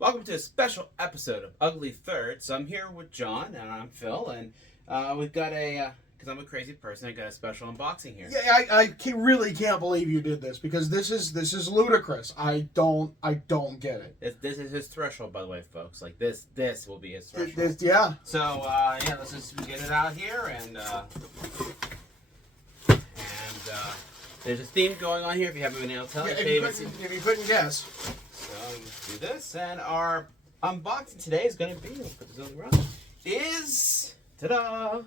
Welcome to a special episode of Ugly Third. So I'm here with John, and I'm Phil, and we've got because I'm a crazy person, I got a special unboxing here. Yeah, really can't believe you did this because this is ludicrous. I don't get it. This is his threshold, by the way, folks. Like this will be his threshold. Yeah. So let's just get it out here, and there's a theme going on here. If you haven't been able to tell, If you couldn't guess. So let's do this, and our unboxing today is going to be, we'll put this on the ground, is ta-da!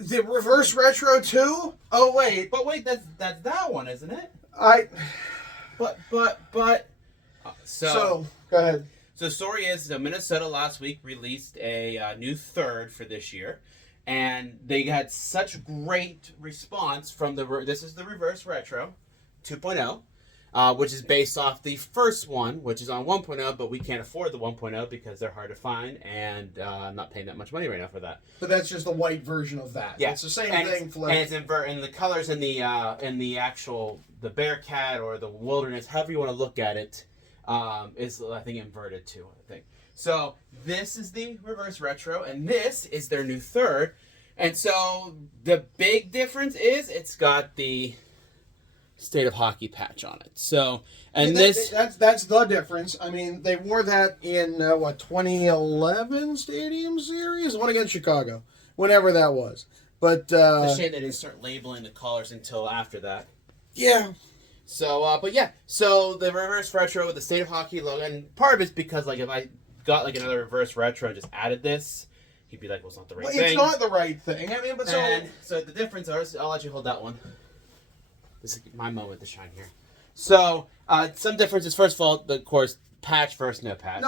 The Reverse Retro 2? Oh wait. But wait, that's that one, isn't it? So go ahead. So the story is, Minnesota last week released a new third for this year, and they had such great response from this is the Reverse Retro 2.0. Which is based off the first one, which is on 1.0, but we can't afford the 1.0 because they're hard to find, and I'm not paying that much money right now for that. But that's just the white version of that. Yeah, it's the same and thing. And it's and the colors in the actual the Bearcat or the Wilderness, however you want to look at it, is I think inverted too. I think so. This is the Reverse Retro, and this is their new third. And so the big difference is it's got the State of Hockey patch on it. So, and that's the difference. I mean, they wore that in 2011 Stadium Series, the one against Chicago, whenever that was. But it's a shame they didn't start labeling the colors until after that. Yeah. So, so the Reverse Retro with the State of Hockey logo, and part of it's because if I got another Reverse Retro and just added this, he'd be like, "Well, it's not the right thing." It's not the right thing. I mean, but so the difference is, I'll let you hold that one. This is my moment to shine here. So, some differences. First of all, of course, patch versus no patch.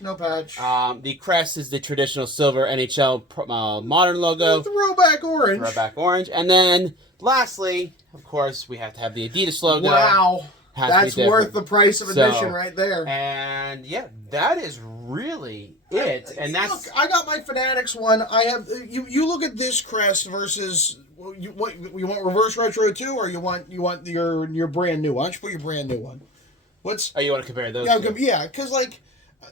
No patch. The crest is the traditional silver NHL modern logo. Throwback orange. And then, lastly, of course, we have to have the Adidas logo. Wow. That's worth the price of admission right there. And, yeah, that is really it. And that's... Look, I got my Fanatics one. I have... You look at this crest versus... You want Reverse Retro 2 or you want your brand new one? Why don't you put your brand new one? You want to compare those? Yeah, because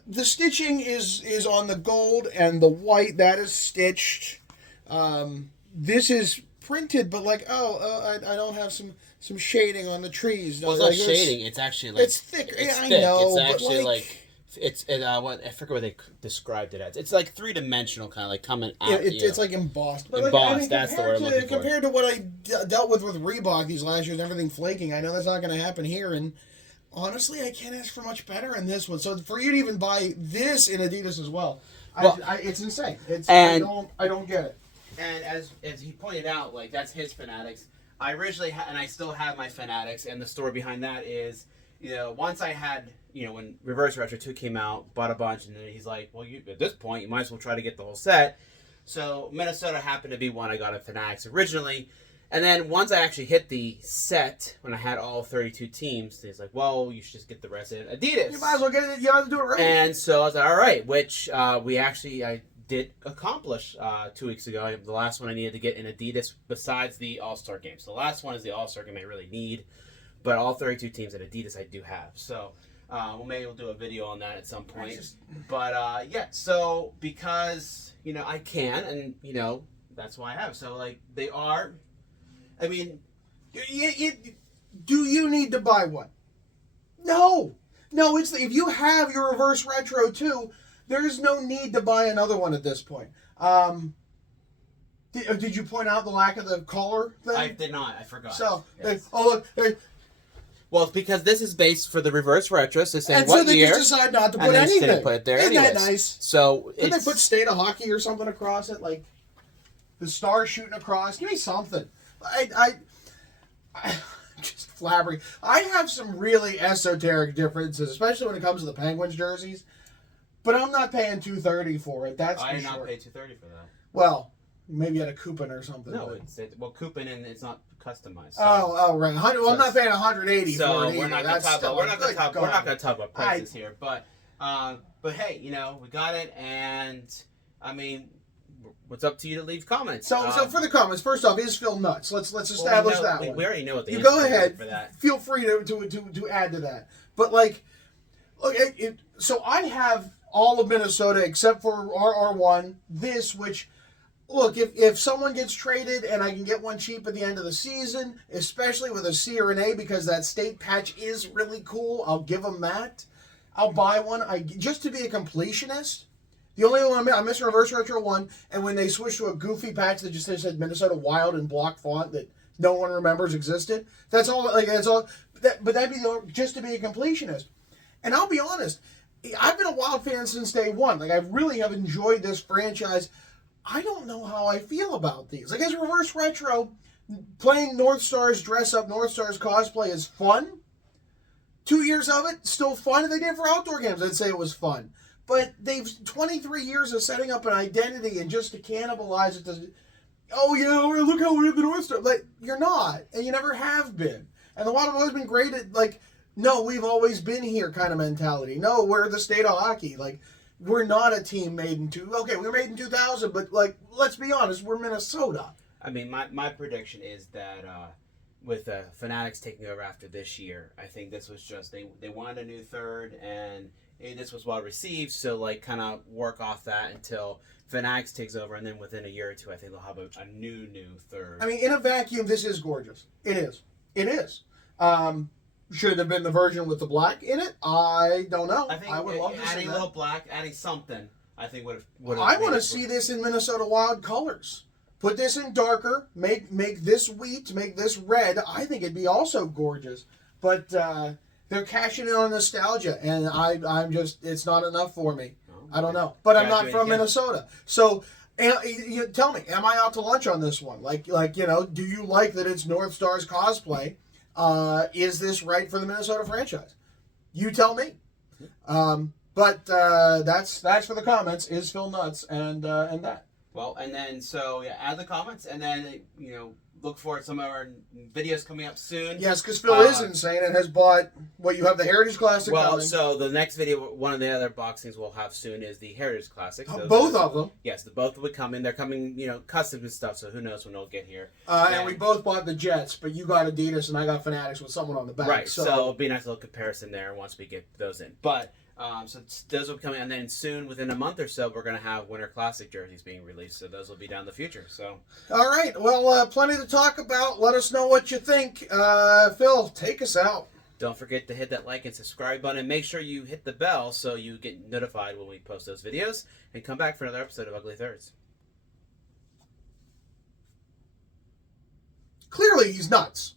the stitching is on the gold and the white that is stitched. This is printed, but I don't have some shading on the trees. Well, it's not shading. It's actually it's thick. I know. It's actually I forget what they described it as. It's like 3-dimensional, kind of coming out. It's like embossed. But embossed, that's the word I'm looking for. Compared to what I dealt with Reebok these last years, everything flaking, I know that's not going to happen here. And honestly, I can't ask for much better in this one. So for you to even buy this in Adidas as well, it's insane. I don't get it. And as he pointed out, that's his Fanatics. I originally and I still have my Fanatics, and the story behind that is, once I had, when Reverse Retro 2 came out, bought a bunch, and then he's like, well, at this point, you might as well try to get the whole set. So Minnesota happened to be one I got at Fanatics originally. And then once I actually hit the set, when I had all 32 teams, he's like, well, you should just get the rest in Adidas. You might as well get it. You have to do it right. And so I was like, all right, which I did accomplish 2 weeks ago. The last one I needed to get in Adidas besides the All-Star game. So the last one is the All-Star game I really need. But all 32 teams at Adidas I do have. So maybe we'll do a video on that at some point. But so because, I can, and, that's why I have. So, they are, I mean. Do you need to buy one? No, it's if you have your Reverse Retro 2, there's no need to buy another one at this point. Did you point out the lack of the collar thing? I did not. I forgot. So, yes. Look. Well, because this is based for the Reverse Retro, so saying what year. And so they just decide not to put anything. Didn't put it there. Isn't anyways. that nice? So could they put State of Hockey or something across it, like the star shooting across? Give me something. I just flabbergasted. I have some really esoteric differences, especially when it comes to the Penguins jerseys. But I'm not paying $230 for it. That's for sure. I did not pay $230 for that. Well, maybe at a coupon or something. No, coupon and it's not customized. So. Right. Well, I'm not paying $180 for it. So we're not going to talk about prices here. But hey, we got it, and I mean, what's up to you to leave comments? So for the comments, first off, is Phil nuts? Let's establish one. We already know what the you answer go ahead for that. Feel free to add to that. But Okay, so I have all of Minnesota except for RR1. Which, look, if someone gets traded and I can get one cheap at the end of the season, especially with a C or an A because that state patch is really cool, I'll give them that. I'll buy one. Just to be a completionist. The only one I'm missing Reverse Retro 1, and when they switched to a goofy patch that just said Minnesota Wild in block font that no one remembers existed. That's all. Like that's all. But that'd be just to be a completionist. And I'll be honest, I've been a Wild fan since day one. Like I really have enjoyed this franchise. I don't know how I feel about these. Like as Reverse Retro, playing North Stars dress up, North Stars cosplay is fun. 2 years of it, still fun. If they did it for outdoor games, I'd say it was fun. But they've 23 years of setting up an identity and just to cannibalize it to, oh yeah, look how we have the North Star. Like, you're not, and you never have been. And the Wild have always been great at, like, no, we've always been here kind of mentality. No, we're the state of hockey. Like, we're not a team made in okay, we were made in 2000, but, like, let's be honest, we're Minnesota. I mean, my prediction is that with Fanatics taking over after this year, I think this was just, they wanted a new third, and this was well received, so like kind of work off that until Fanatics takes over, and then within a year or two, I think they'll have a new third. I mean, in a vacuum, this is gorgeous. It is. It is. Should it have been the version with the black in it? I don't know. I think I would love to see adding that. a little black, adding something, I think would have. I want to see this in Minnesota Wild colors. Put this in darker. Make this wheat. Make this red. I think it'd be also gorgeous. But they're cashing in on nostalgia, and I'm just, it's not enough for me. I don't know. But I'm not from Minnesota. So you tell me, am I out to lunch on this one? Like do you like that it's North Stars cosplay? Is this right for the Minnesota franchise? You tell me. But that's for the comments. Is Phil nuts? And that. Well, and then so yeah, add the comments, and then look for some of our videos coming up soon. Yes, because Phil is insane and has bought you have the Heritage Classic. Well, coming. so the next video, one of the other boxings we'll have soon is the Heritage Classic. So both of them. Yes, both will be coming. They're coming, custom and stuff. So who knows when they'll get here. And we both bought the Jets, but you got Adidas and I got Fanatics with someone on the back. Right. So it'll be a nice little comparison there once we get those in. But so those will be coming, and then soon, within a month or so, we're going to have Winter Classic jerseys being released. So those will be down in the future. So. All right. Well, plenty to talk about. Let us know what you think. Phil, take us out. Don't forget to hit that like and subscribe button. Make sure you hit the bell so you get notified when we post those videos. And come back for another episode of Ugly Thirds. Clearly, he's nuts.